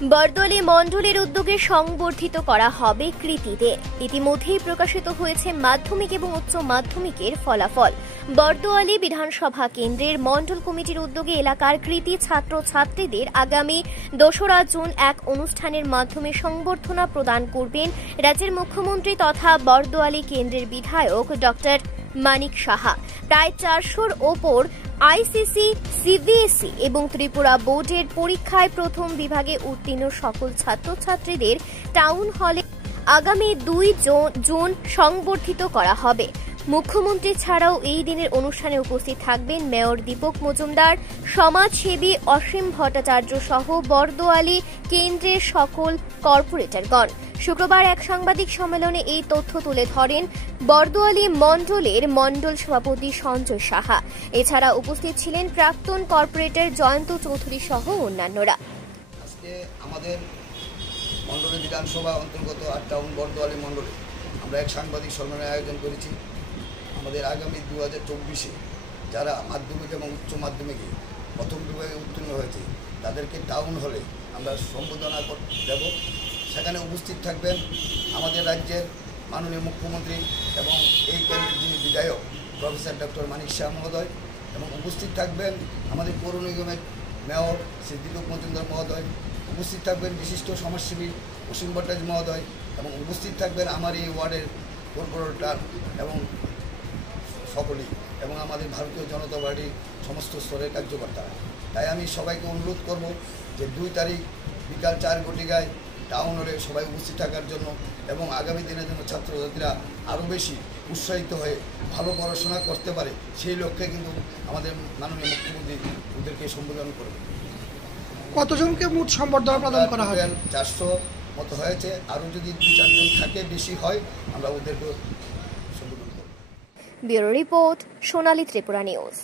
বরদোয়ালি মণ্ডলের উদ্যোগে সংবর্ধিত করা হবে কৃতীদের। ইতিমধ্যেই প্রকাশিত হয়েছে মাধ্যমিক এবং উচ্চ মাধ্যমিকের ফলাফল। বরদোয়ালি বিধানসভা কেন্দ্রের মণ্ডল কমিটির উদ্যোগে এলাকার কৃতী ছাত্রছাত্রীদের আগামী ২রা জুন এক অনুষ্ঠানের মাধ্যমে সংবর্ধনা প্রদান করবেন রাজ্যের মুখ্যমন্ত্রী তথা বরদোয়ালি কেন্দ্রের বিধায়ক ডক্টর মানিক সাহা। প্রায় ৪০০-র ওপর আইসিসি, সিবিএসই এবং ত্রিপুরা বোর্ডের পরীক্ষায় প্রথম বিভাগে উত্তীর্ণ সকল ছাত্রছাত্রীদের টাউন হলে আগামী ২ জুন সংবর্ধিত করা হবে। মুখ্যমন্ত্রী ছাড়াও এই দিনের অনুষ্ঠানে উপস্থিত থাকবেন মেয়র দীপক মজুমদার, সমাজসেবী অসীম ভট্টাচার্য সহ বরদোয়ালি কেন্দ্রের সকল কর্পোরেটরগণ। শুক্রবার এক সাংবাদিক সম্মেলনে এই তথ্য তুলে ধরেন বরদোয়ালি মণ্ডলের মণ্ডল সভাপতি সঞ্জয় সাহা। এছাড়া উপস্থিত ছিলেন প্রাক্তন কর্পোরেটর জয়ন্ত চৌধুরী সহ অন্যান্যরা। আজকে আমাদের মণ্ডলের বিধানসভা অন্তর্গত ৮ টাউন বরদোয়ালি মণ্ডলে আমরা এক সাংবাদিক সম্মেলনের আয়োজন করেছি। আমাদের আগামী 2024-এ যারা মাধ্যমিক এবং উচ্চ মাধ্যমিকে প্রথম বিভাগে উত্তীর্ণ হয়েছে তাদেরকে টাউন হলে আমরা সম্বোধনা দেব। সেখানে উপস্থিত থাকবেন আমাদের রাজ্যের মাননীয় মুখ্যমন্ত্রী এবং এই কেন্দ্রের যিনি বিধায়ক প্রফেসর ডক্টর মানিক সাহা মহোদয়, এবং উপস্থিত থাকবেন আমাদের পৌর নিগমের মেয়র শ্রী দীপক মজুমদার মহোদয়, উপস্থিত থাকবেন বিশিষ্ট সমাজসেবী অসীম ভট্টাচার্য মহোদয়, এবং উপস্থিত থাকবেন আমার এই ওয়ার্ডের কর্পোরেটর এবং সকলেই, এবং আমাদের ভারতীয় জনতা পার্টির সমস্ত স্তরের কার্যকর্তারা। তাই আমি সবাইকে অনুরোধ করব যে ২ তারিখ বিকাল ৪ ঘটিকায় টাউন হলে সবাই উপস্থিত থাকার জন্য, এবং আগামী দিনের জন্য ছাত্রছাত্রীরা আরও বেশি উৎসাহিত হয়ে ভালো পড়াশোনা করতে পারে সেই লক্ষ্যে কিন্তু আমাদের মাননীয় মুখ্যমন্ত্রী ওদেরকে সম্বোধন করবে। কতজনকে মোট সম্বর্ধনা প্রদান করা হবে? ৪০০ মতো হয়েছে, আরও যদি ২-৪ জন থাকে বেশি হয় আমরা ওদেরকে সম্বোধন করব। ব্যুরো রিপোর্ট, সোনালী ত্রিপুরা নিউজ।